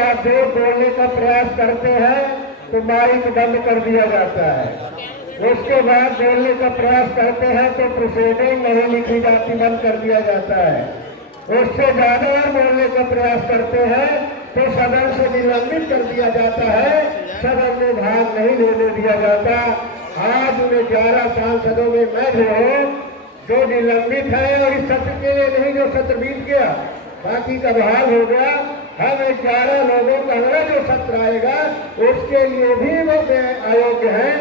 बाद जो बोलने का प्रयास करते हैं तो माइक बंद कर दिया जाता है, उसके बाद बोलने का प्रयास करते हैं तो प्रोसीडिंग नहीं लिखी जाती, बंद कर दिया जाता है, उससे ज्यादा बोलने का प्रयास करते हैं तो सदन से निलंबित कर दिया जाता है, सदन में भाग नहीं लेने दिया जाता। आज उन्हें 11 सांसदों में मैं जो जो निलंबित है और इस सत्र के लिए नहीं, जो सत्र बीत गया बाकी का बहाल हो गया, हम 11 लोगों का अगला जो सत्र आएगा उसके लिए भी वो अयोग्य है।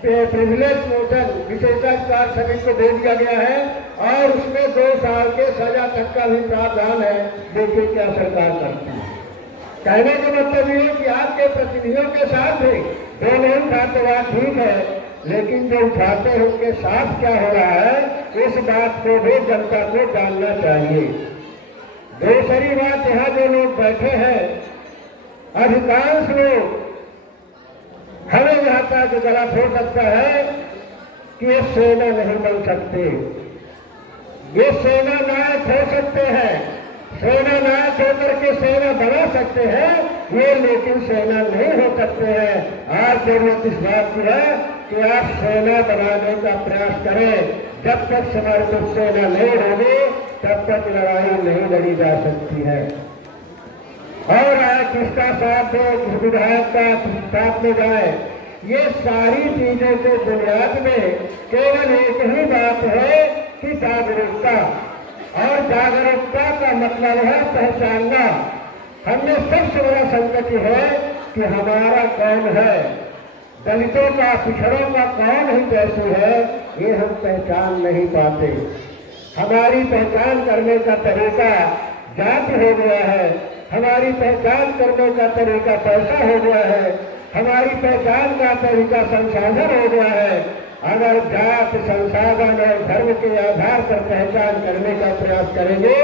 प्रिविलेज मोशन विशेषाधिकार सभी को दे दिया गया है और उसमें 2 साल के सजा तक का भी प्रावधान है। देखिए क्या सरकार करती है। कहने का मतलब ये कि आपके प्रतिनिधियों के साथ भी दोनों उठाते बात ठीक है, लेकिन जो उठाते हैं उनके साथ क्या हो रहा है इस बात को भी जनता को जानना चाहिए। दूसरी बात, यहाँ जो लोग बैठे हैं अधिकांश लोग, हमें यहाँ तक गलत हो सकता है कि ये सेना नहीं बन सकते, ये सेना नायक हो सकते हैं, सेना नायक होकर के सेना बना सकते हैं ये, लेकिन सेना नहीं हो सकते हैं। आज जरूरत इस बात की है कि आप सेना बनाने का प्रयास करें। जब तक समर्पित सेना नहीं होगी तब तक लड़ाई नहीं लड़ी जा सकती है। और किसका साथ दे, किस विधायक का साथ में जाए, ये सारी चीजों के बुनियाद में केवल एक ही बात है कि जागरूकता, और जागरूकता का मतलब है पहचानना। हमने सबसे बड़ा संकट है कि हमारा कौन है, दलितों का, पिछड़ों का कौन ही कैसे है, ये हम पहचान नहीं पाते। हमारी पहचान करने का तरीका जाति हो गया है, हमारी पहचान करने का तरीका पैसा हो गया है, हमारी पहचान का तरीका संसाधन हो गया है। अगर जात, संसाधन और धर्म के आधार पर पहचान करने का प्रयास करेंगे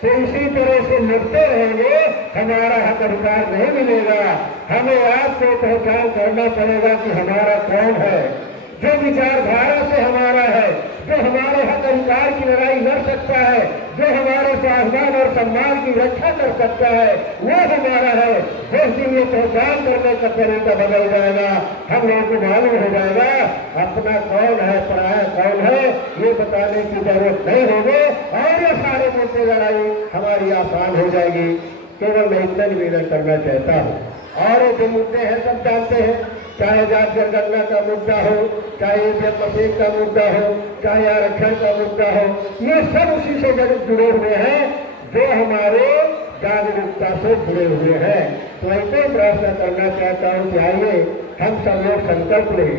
तो इसी तरह से लड़ते रहेंगे, हमारा हक अधिकार नहीं मिलेगा। हमें आपको पहचान करना पड़ेगा कि हमारा कौन है, जो विचारधारा से हमारा है, जो हमारे हक अधिकार की लड़ाई लड़ सकता है, जो हमारे स्वाभिमान और सम्मान की रक्षा कर सकता है, वो हमारा है। जिस दिन ये पहचान करने का तरीका बदल जाएगा, हम लोगों को मालूम हो जाएगा अपना कौन है, पराया कौन है, ये बताने की जरूरत नहीं होगी और ये सारे मुद्दे लड़ाई हमारी आसान हो जाएगी। केवल मैं इतना निवेदन करना चाहता हूँ, और जो मुद्दे हैं सब जानते हैं, चाहे जात जनगणना का मुद्दा हो, चाहे जन्मदिन का मुद्दा हो, चाहे आरक्षण का मुद्दा हो, ये सब उसी से जुड़े हुए हैं जो हमारे जागरूकता से जुड़े हुए हैं। तो ऐसे प्रश्न करना चाहता हूँ कि आइए हम सब लोग संकल्प लें।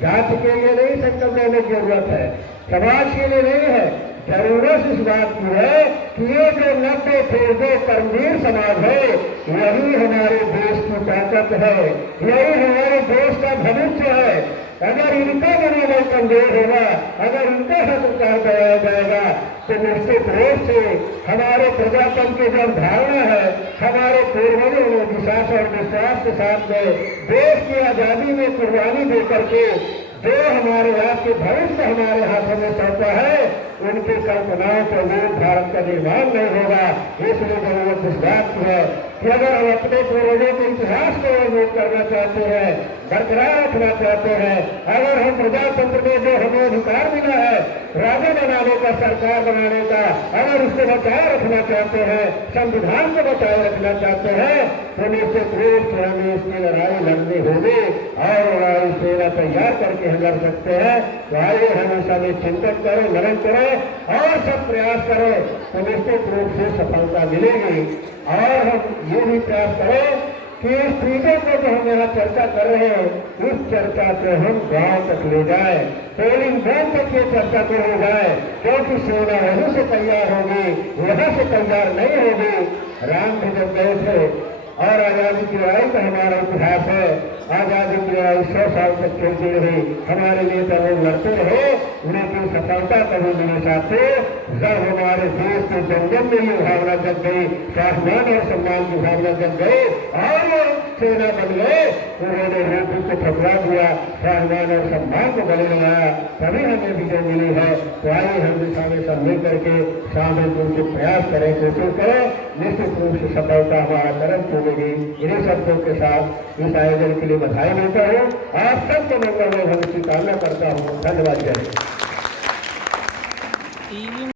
जाति के लिए नहीं संकल्प लेने की जरूरत है, समाज के लिए नहीं है, जरूरत इस बात की है कि ये जो 90% कर्मवीर समाज है यही हमारे देश की ताकत है, यही हमारे देश का भविष्य है। अगर इनका मनोबल कमजोर होगा, अगर इनका हथिकार दबाया जाएगा तो निश्चित रूप से हमारे प्रजातंत्र की जो धारणा है, हमारे पूर्वजों ने विश्वास और विश्वास के साथ में देश की आजादी में कुर्बानी देकर के जो हमारे आपके भविष्य हमारे हाथों में सौंपा है, उनकी कल्पनाओं के अनुरूप भारत का निर्माण नहीं होगा। इसलिए जरूरत इस बात की है कि अगर हम अपने पूर्वजों के इतिहास को अनुरूप करना चाहते हैं, बरकरार रखना चाहते हैं, अगर हम प्रजातंत्र में जो हमें अधिकार मिला है राजा बनाने का, सरकार बनाने का, अगर उसको बचाए रखना चाहते हैं, संविधान को बचाए रखना चाहते हैं, तो निश्चित रूप से हमें इसकी लड़ाई लड़नी होगी और लड़ाई सेना तैयार करके हम लड़ सकते हैं। तो आइए हम इस समय चिंतन करें, मनन करें और सब प्रयास करें तो निश्चित रूप से सफलता मिलेगी। और हम ये भी प्रयास करें कि इस चीजों को जो हम यहाँ चर्चा कर रहे हैं, इस चर्चा को हम गांव तक ले जाए, पोलिंग बूथ तक ये चर्चा को ले जाए, क्योंकि सेना वहीं से तैयार होगी, यहाँ से तैयार नहीं होगी। राम भी जब गए थे और आजादी की लड़ाई का हमारा इतिहास है, आजादी की लड़ाई 100 साल तक चलती रही, हमारे नेता लोग लड़ते रहे, लेकिन सफलता कभी मिली साथियों जब हमारे देश के जंगल में ये भावना जग गई, स्वाभिमान और सम्मान की भावना जग गई और वो सेना बन गए, उन्होंने रोटी को ठुकरा दिया, स्वाभिमान और सम्मान को बलि लगाया, तभी हमें विजय मिली है। तो आइए हम दिशा में सब मिल करके सामूहिक रूप से प्रयास करें, कोशिश करें, निश्चित रूप से सफलता हमारा कदम चलेगी। इन्हीं शब्दों के साथ इस आयोजन के लिए बधाई देता हूँ, आप सबको मंगल में भविष्य की कामना करता हूँ। धन्यवाद। जय